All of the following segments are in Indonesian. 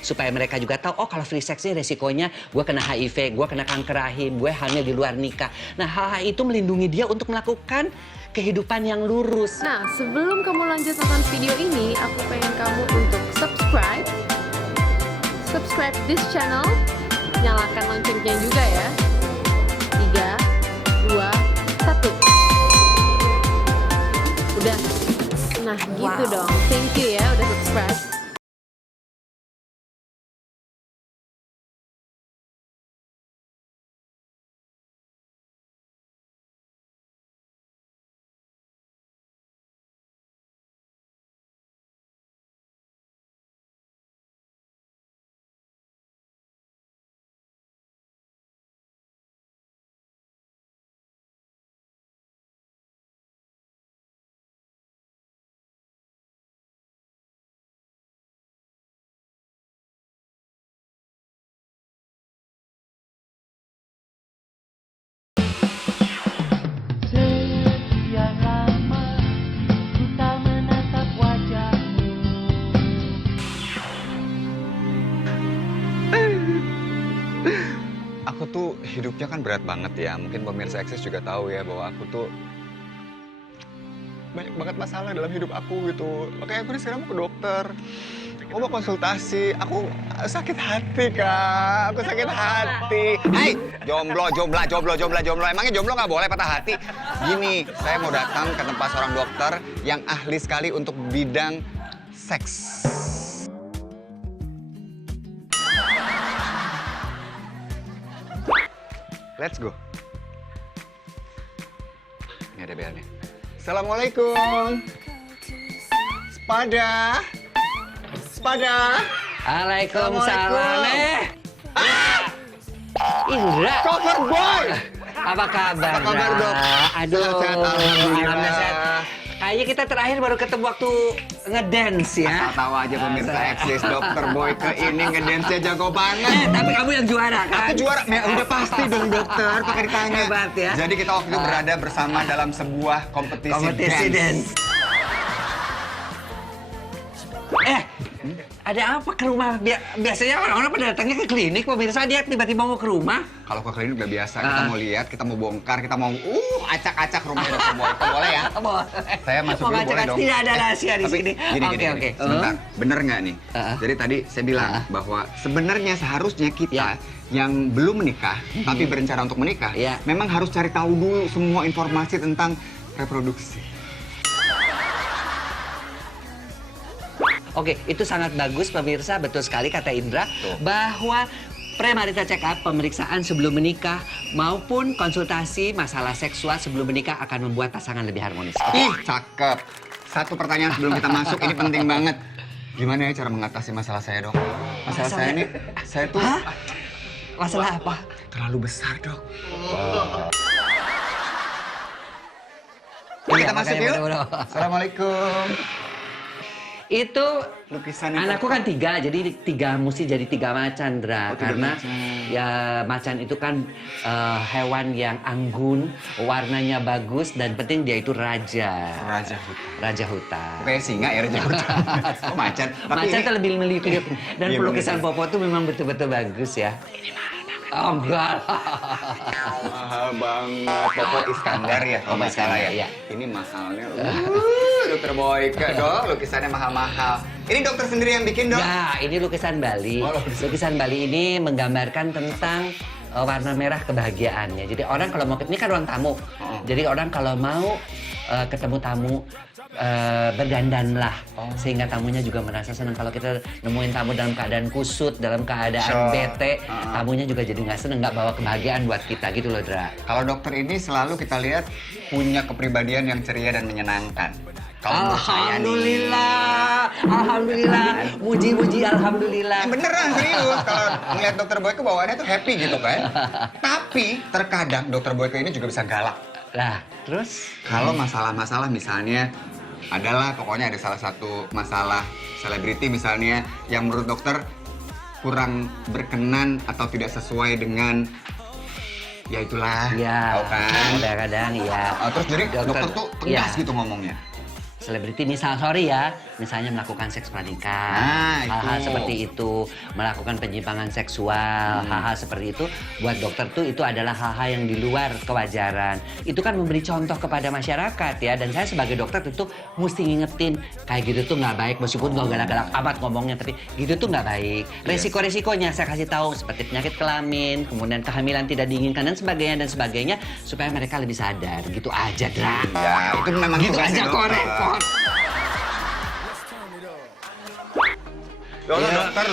supaya mereka juga tahu, oh kalau free sex ini resikonya gue kena HIV, gue kena kanker rahim, gue hamil di luar nikah. Nah, hal-hal itu melindungi dia untuk melakukan kehidupan yang lurus. Nah, sebelum kamu lanjut nonton video ini, aku pengen kamu untuk subscribe this channel, nyalakan loncengnya juga ya. 3, 2, 1. Udah. Nah, gitu dong. Thank you ya udah subscribe. Aku tuh hidupnya kan berat banget ya. Mungkin pemirsa Eksis juga tahu ya bahwa aku tuh banyak banget masalah dalam hidup aku gitu. Makanya aku nih sekarang mau ke dokter. Aku mau konsultasi. Aku sakit hati, Kak. Aku sakit hati. Hai, jomblo. Emangnya jomblo nggak boleh patah hati? Gini, saya mau datang ke tempat seorang dokter yang ahli sekali untuk bidang seks. Let's go. Ini ada belnya. Assalamualaikum. Sepada. Waalaikumsalam. Indra. Cover boy. Apa kabar? Apa kabar, Dok? Aduh, Sehat, alhamdulillah. sehat. Kayaknya kita terakhir baru ketemu waktu ngedance ya. Asal tahu aja pemirsa Eksis, Dokter Boyke ini ngedance-nya jago banget. Tapi kamu yang juara kan? Aku juara, udah pasti dong dokter, pakai ditanya. Hebat ya. Jadi kita waktu itu berada bersama dalam sebuah kompetisi dance. Ada apa ke rumah? Biasanya orang-orang pada datangnya ke klinik, pemirsa dia tiba-tiba mau ke rumah. Kalau ke klinik udah biasa, kita mau lihat, kita mau bongkar, kita mau acak-acak rumahnya Dokter Boyke, boleh ya? Boleh. Saya masuk dulu boleh dong? Tidak ada rahasia di sini. Gini. Sebentar, bener nggak nih? Jadi tadi saya bilang bahwa sebenarnya seharusnya kita yang belum menikah, tapi berencana untuk menikah, memang harus cari tahu dulu semua informasi tentang reproduksi. Oke, itu sangat bagus pemirsa, betul sekali kata Indra bahwa premarital check up, pemeriksaan sebelum menikah maupun konsultasi masalah seksual sebelum menikah akan membuat pasangan lebih harmonis. Ih, cakep. Satu pertanyaan sebelum kita masuk, ini penting banget. Gimana ya cara mengatasi masalah saya, Dok? Masalah saya ini, saya tuh... Masalah apa? Terlalu besar, Dok. Kita masuk yuk. Assalamualaikum. Itu lukisan anakku kan 3, jadi 3 mesti jadi 3 macan, Dra. Karena ya macan itu kan hewan yang anggun, warnanya bagus dan penting dia itu raja. Raja hutan. Kayak singa ya raja hutan. Oh, macan. Macan tuh lebih meliuk-liuk dan pelukisan Popo tuh memang betul-betul bagus ya. Ini mahal. Oh enggak. Mahal banget. Popo Iskandar ya kalau nggak salah ya. Ini mahalnya. Dokter Boyke, Dok, lukisannya mahal-mahal. Ini dokter sendiri yang bikin, Dok? Ya, ini lukisan Bali. Lukisan Bali ini menggambarkan tentang warna merah kebahagiaannya. Jadi orang kalau mau, ini kan ruang tamu. Jadi orang kalau mau ketemu tamu, berdandanlah. Sehingga tamunya juga merasa senang. Kalau kita nemuin tamu dalam keadaan kusut, dalam keadaan bete, tamunya juga jadi nggak senang, nggak bawa kebahagiaan buat kita gitu loh, Dra. Kalau dokter ini selalu kita lihat punya kepribadian yang ceria dan menyenangkan. Alhamdulillah, alhamdulillah, muji-muji alhamdulillah. Beneran serius, kalau ngeliat dokter Boyke bawaannya tuh happy gitu kan. Tapi terkadang dokter Boyke ini juga bisa galak. Lah, terus? Kalau masalah-masalah misalnya adalah pokoknya ada salah satu masalah selebriti misalnya yang menurut dokter kurang berkenan atau tidak sesuai dengan ya itulah, tahu kan? Kadang-kadang ya. Terus jadi dokter tuh tegas gitu ngomongnya. Selebriti misal, sorry ya, misalnya melakukan seks pranikah, Nah, hal-hal itu. seperti itu, melakukan penyimpangan seksual, hal-hal seperti itu, buat dokter tuh itu adalah hal-hal yang di luar kewajaran. Itu kan memberi contoh kepada masyarakat ya, dan saya sebagai dokter tentu mesti ngingetin kayak gitu tuh nggak baik, meskipun nggak galak-galak amat ngomongnya, tapi gitu tuh nggak baik. Resiko-resikonya saya kasih tahu seperti penyakit kelamin, kemudian kehamilan tidak diinginkan dan sebagainya supaya mereka lebih sadar. Gitu aja, Dra. Ya, itu memang Gitu tugasnya aja kok dokter. repot. Dokter, Iya. dokter.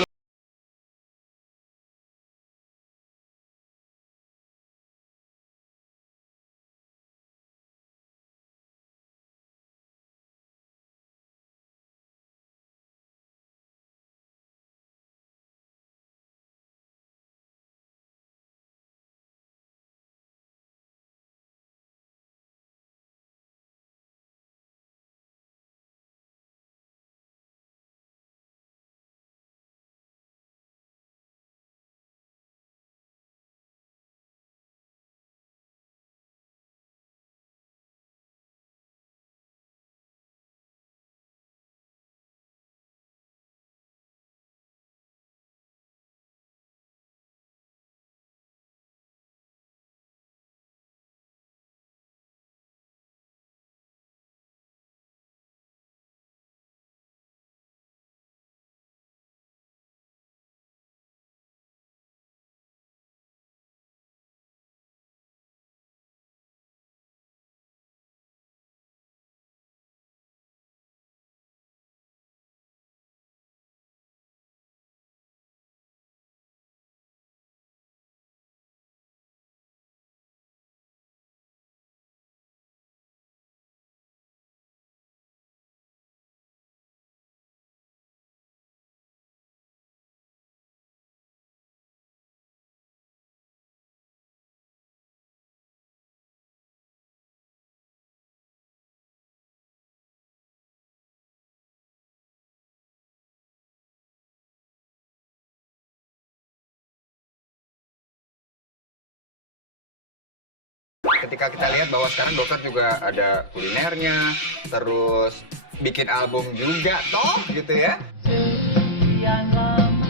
Ketika kita lihat bahwa sekarang dokter juga ada kulinernya, terus bikin album juga, toh gitu ya. Sekian lama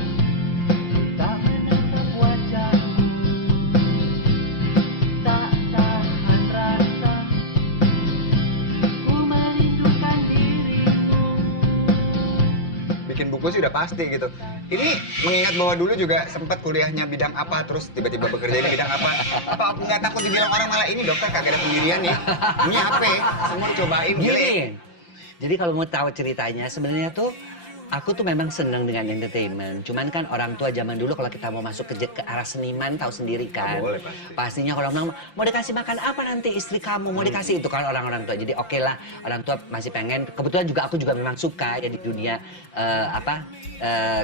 tak menatap wajahmu, tak tahan rasa, ku merindukan dirimu. Bikin buku sih udah pasti gitu. Ini mengingat bahwa dulu juga sempat kuliahnya bidang apa, terus tiba-tiba bekerja di bidang apa. Apa nggak takut dibilang orang malah ini dokter kagak ada pendirian nih? Ini apa? Semua dicobain gile. Gini, jadi kalau mau tahu ceritanya, sebenarnya tuh aku tuh memang senang dengan entertainment. Cuman kan orang tua zaman dulu kalau kita mau masuk ke arah seniman tahu sendiri kan. Boleh, pasti. Pastinya kalau orang mau dikasih makan apa nanti istri kamu, mau dikasih itu kan orang-orang tua. Jadi oke lah, orang tua masih pengen. Kebetulan juga aku juga memang suka ya di dunia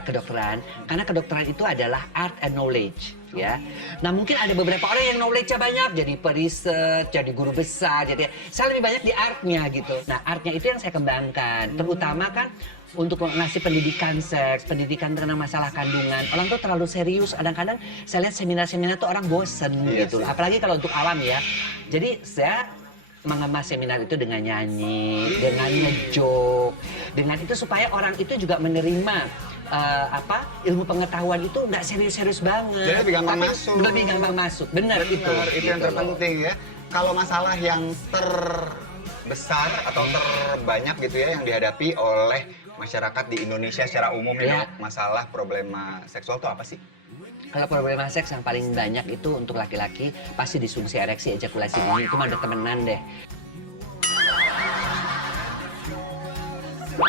kedokteran. Karena kedokteran itu adalah art and knowledge. Ya, nah mungkin ada beberapa orang yang knowledge-nya banyak, jadi periset, jadi guru besar, jadi saya lebih banyak di artnya gitu. Nah artnya itu yang saya kembangkan, terutama kan untuk ngasih pendidikan seks, pendidikan tentang masalah kandungan. Orang tuh terlalu serius, kadang-kadang saya lihat seminar-seminar tuh orang bosen Iya gitu. sih. Apalagi kalau untuk awam ya. Jadi saya mengemas seminar itu dengan nyanyi, dengan ngejoke, dengan itu supaya orang itu juga menerima ilmu pengetahuan itu nggak serius-serius banget. Jadi lebih gampang Tapi masuk. Lebih gampang masuk, benar itu. Benar, itu yang Gitu loh. terpenting ya. Kalau masalah yang terbesar atau terbanyak gitu ya yang dihadapi oleh masyarakat di Indonesia secara umum ya, Ya. Dok, masalah problema seksual itu apa sih? Kalau problema seks yang paling banyak itu untuk laki-laki pasti disfungsi ereksi, ejakulasi dini, itu mah udah temenan deh.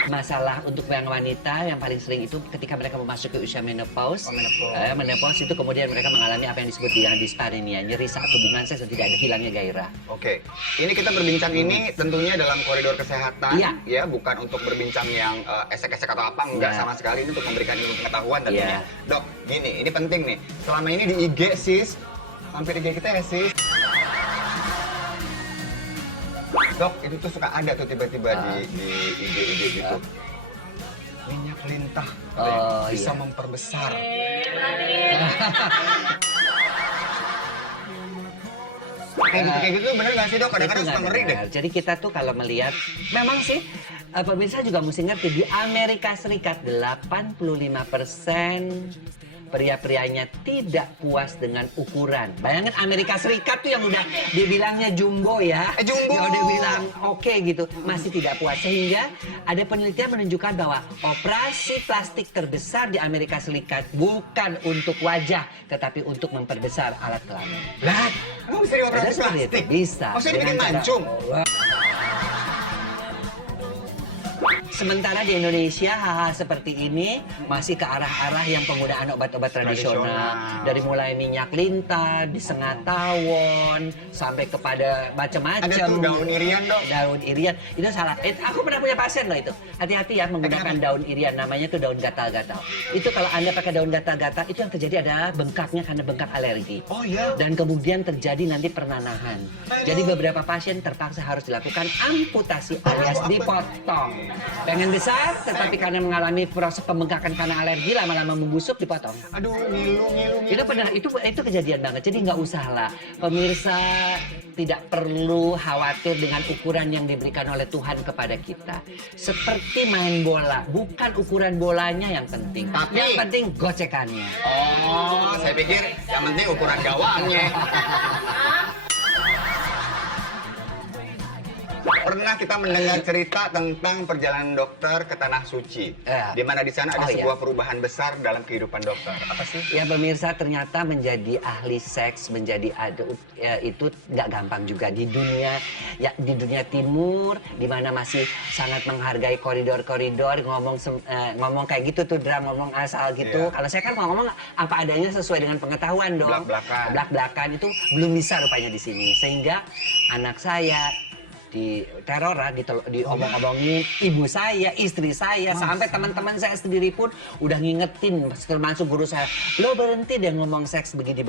Masalah untuk yang wanita yang paling sering itu ketika mereka memasuki usia menopause. Oh, menopause. Menopause itu kemudian mereka mengalami apa yang disebut dengan dispareunia, nyeri saat hubungan seks dan tidak ada hilangnya gairah. Oke, ini kita berbincang ini tentunya dalam koridor kesehatan, Iya. ya, bukan untuk berbincang yang esek-esek atau apa, enggak Iya. sama sekali, ini untuk memberikan ilmu pengetahuan tentunya. Iya. Dok, gini, ini penting nih, selama ini di IG sis, hampir IG kita ya sis. Dok, itu tuh suka ada tuh tiba-tiba di IG gitu. Minyak lintah katanya, Oh, bisa iya. memperbesar. Kayak gitu bener gak sih dok? Kadang-kadang Itu suka nggak ngeri deh. benar. Jadi kita tuh kalau melihat, memang sih Pemirsa juga mesti ngerti, di Amerika Serikat 85% pria-prianya tidak puas dengan ukuran. Bayangin Amerika Serikat tuh yang udah dibilangnya jumbo ya. Jumbo. Yang udah bilang oke gitu, masih tidak puas. Sehingga ada penelitian menunjukkan bahwa operasi plastik terbesar di Amerika Serikat bukan untuk wajah, tetapi untuk memperbesar alat kelamin. Lah, kamu bisa dioperasi Ada seperti itu? plastik? Bisa. Maksudnya bikin Dengan cara- mancung? Sementara di Indonesia hal-hal seperti ini masih ke arah-arah yang penggunaan obat-obat tradisional. Dari mulai minyak lintah, disengat tawon, sampai kepada macam-macam. Ada tuh daun irian, Dok. Daun irian, itu salah. Aku pernah punya pasien loh itu. Hati-hati ya menggunakan daun irian, namanya tuh daun gatal-gatal. Itu kalau Anda pakai daun gatal-gatal, itu yang terjadi adalah bengkaknya karena bengkak alergi. Oh iya? Dan kemudian terjadi nanti pernanahan. Jadi beberapa pasien terpaksa harus dilakukan amputasi alias dipotong. Pengen besar, tetapi karena mengalami proses pembengkakan karena alergi, lama-lama membusuk, dipotong. Aduh, ngilu. Itu benar, itu kejadian banget. Jadi nggak usah lah. Pemirsa tidak perlu khawatir dengan ukuran yang diberikan oleh Tuhan kepada kita. Seperti main bola, bukan ukuran bolanya yang penting. Tapi- yang penting gocekannya. Oh, saya pikir yang penting ukuran gawangnya. Pernah kita mendengar cerita tentang perjalanan dokter ke Tanah Suci. Ya. Di mana di sana ada Oh, iya. sebuah perubahan besar dalam kehidupan dokter. Apa sih? Ya pemirsa, ternyata menjadi ahli seks, menjadi itu nggak gampang juga di dunia timur, di mana masih sangat menghargai koridor-koridor, ngomong kayak gitu tuh, ngomong asal gitu. Iya. Kalau saya kan ngomong apa adanya sesuai dengan pengetahuan dong. Blak-blakan. Blak-blakan itu belum bisa rupanya di sini, sehingga anak saya di teror, diomong-omongin ibu saya, istri saya, sampai teman-teman saya sendiri pun udah ngingetin, termasuk guru saya, lo berhenti deh ngomong seks begini.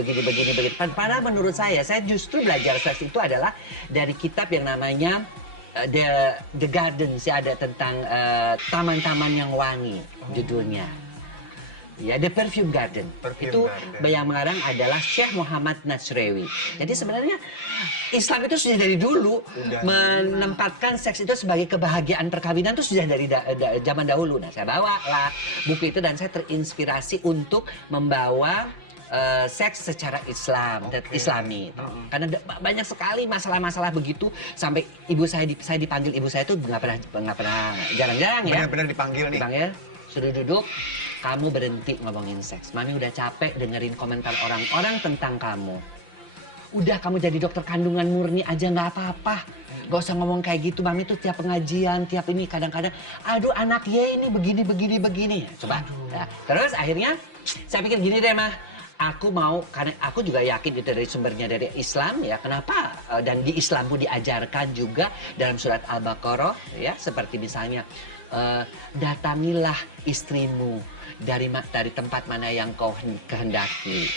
Padahal menurut saya justru belajar seks itu adalah dari kitab yang namanya The Garden, ada tentang taman-taman yang wangi judulnya. Ya, The Perfume Garden. Perfume Itu Garden. yang mengarang adalah Syekh Muhammad Nasrawi. Jadi sebenarnya Islam itu sudah dari dulu menempatkan seks itu sebagai kebahagiaan perkawinan, itu sudah dari zaman dahulu. Nah, saya bawa lah buku itu dan saya terinspirasi untuk membawa seks secara Islam dan Islami. Karena banyak sekali masalah-masalah begitu, sampai ibu saya dipanggil ibu saya itu nggak pernah jarang-jarang ya. Benar-benar dipanggil nih. Dipanggil, suruh duduk, kamu berhenti ngomongin seks. Mami udah capek dengerin komentar orang-orang tentang kamu. Udah, kamu jadi dokter kandungan murni aja nggak apa-apa. Gak usah ngomong kayak gitu, Mami tuh tiap pengajian, tiap ini kadang-kadang, aduh anak ye ini begini. Coba. Nah, terus akhirnya saya pikir gini deh, Mah. Aku mau, karena aku juga yakin itu dari sumbernya dari Islam ya, kenapa? Dan di Islam pun diajarkan juga dalam surat Al-Baqarah ya, seperti misalnya datangilah istrimu dari tempat mana yang kau kehendaki.